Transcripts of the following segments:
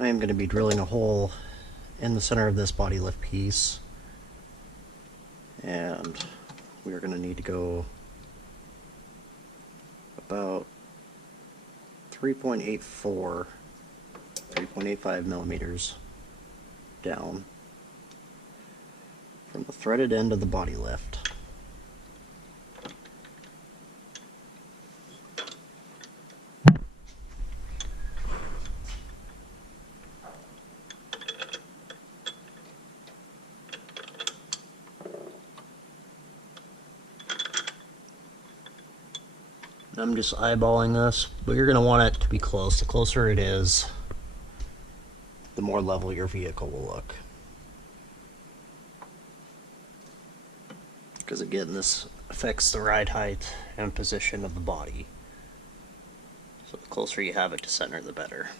I am going to be drilling a hole in the center of this body lift piece, and we are going to need to go about 3.85 millimeters down from the threaded end of the body lift. I'm just eyeballing this, but you're going to want it to be close. The closer it is, the more level your vehicle will look. Because again, this affects the ride height and position of the body. So the closer you have it to center, the better.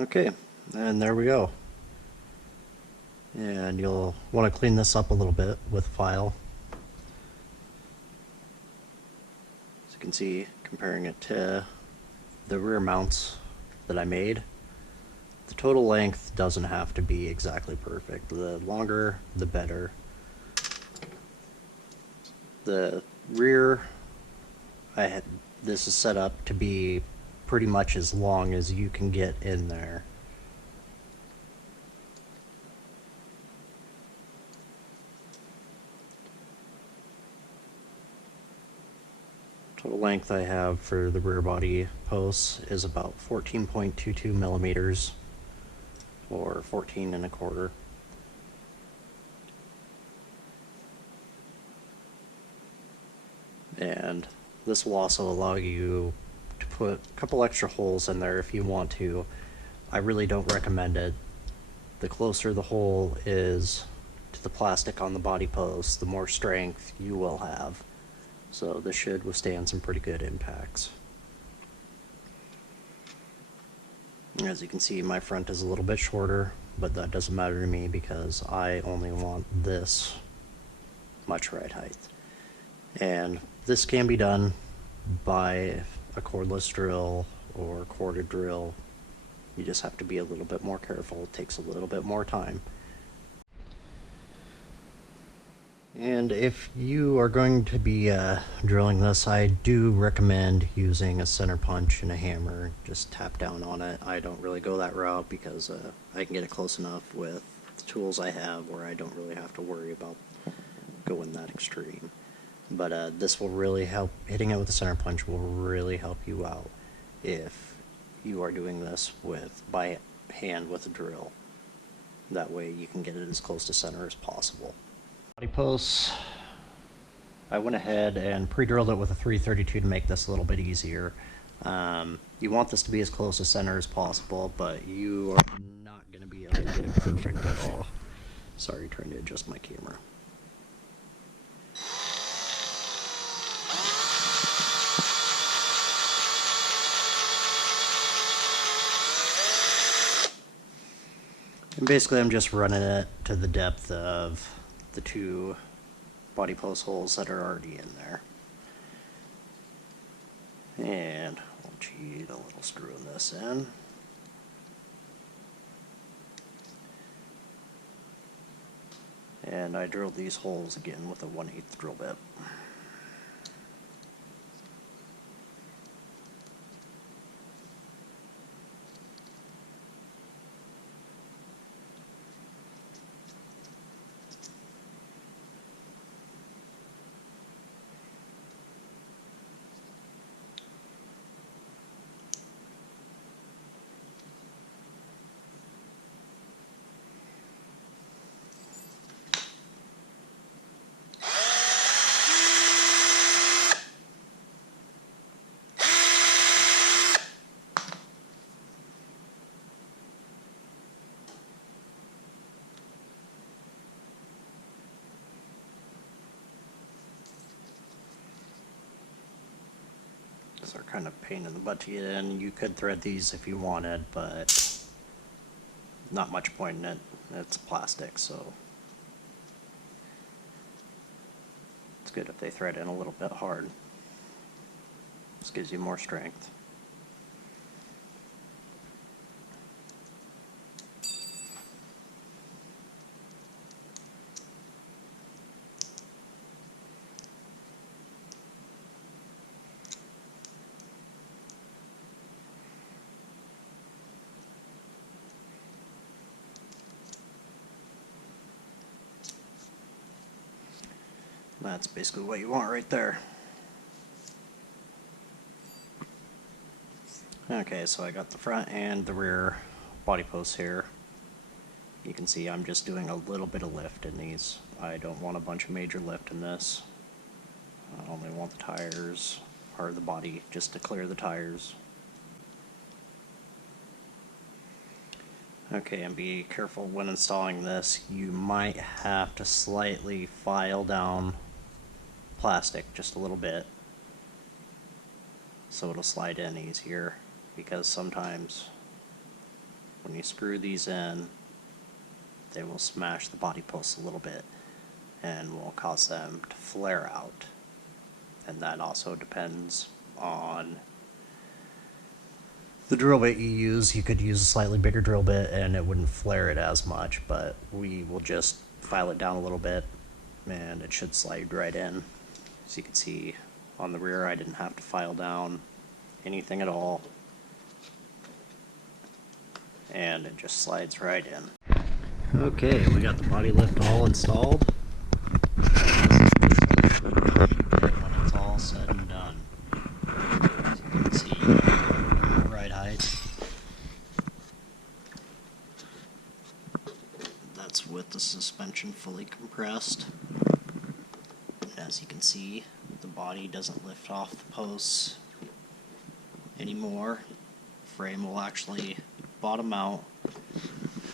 Okay, and there we go. And you'll want to clean this up a little bit with a file. As you can see, comparing it to the rear mounts that I made, the total length doesn't have to be exactly perfect. The longer, the better. The rear, this is set up to be pretty much as long as you can get in there. Total length I have for the rear body posts is about 14.22 millimeters, or 14 and a quarter. And this will also allow you to put a couple extra holes in there if you want to. I really don't recommend it. The closer the hole is to the plastic on the body post, the more strength you will have. So this should withstand some pretty good impacts. As you can see, my front is a little bit shorter, but that doesn't matter to me because I only want this much ride height. And this can be done by a cordless drill or corded drill. You just have to be a little bit more careful. It takes a little bit more time. And if you are going to be drilling this, I do recommend using a center punch and a hammer. Just tap down on it. I don't really go that route because I can get it close enough with the tools I have where I don't really have to worry about going that extreme. But this will really help. Hitting it with a center punch will really help you out if you are doing this by hand with a drill. That way you can get it as close to center as possible. Body posts, I went ahead and pre-drilled it with a 332 to make this a little bit easier. You want this to be as close to center as possible, but you are not going to be able to get it perfect at all. Sorry, trying to adjust my camera. And basically I'm just running it to the depth of the two body post holes that are already in there. And we'll cheat a little screw in this in. And I drilled these holes again with a 1/8 drill bit. These are kind of a pain in the butt to get in. You could thread these if you wanted, but not much point in it. It's plastic, so it's good if they thread in a little bit hard. This gives you more strength. That's basically what you want right there. Okay, so I got the front and the rear body posts here. You can see I'm just doing a little bit of lift in these. I don't want a bunch of major lift in this. I only want the tires, or the body, just to clear the tires. Okay, and be careful when installing this. You might have to slightly file down plastic just a little bit so it'll slide in easier, because sometimes when you screw these in, they will smash the body posts a little bit and will cause them to flare out. And that also depends on the drill bit you use. You could use a slightly bigger drill bit and it wouldn't flare it as much, but we will just file it down a little bit and it should slide right in. As you can see on the rear, I didn't have to file down anything at all, and it just slides right in. Okay, we got the body lift all installed. When it's all said and done, as you can see, ride height. That's with the suspension fully compressed. As you can see, the body doesn't lift off the posts anymore. The frame will actually bottom out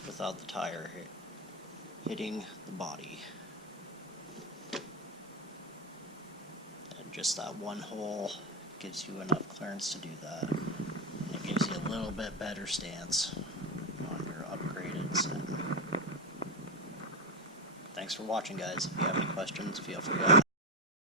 without the tire hitting the body. And just that one hole gives you enough clearance to do that. And it gives you a little bit better stance on your upgraded set. Thanks for watching, guys. If you have any questions, feel free to ask.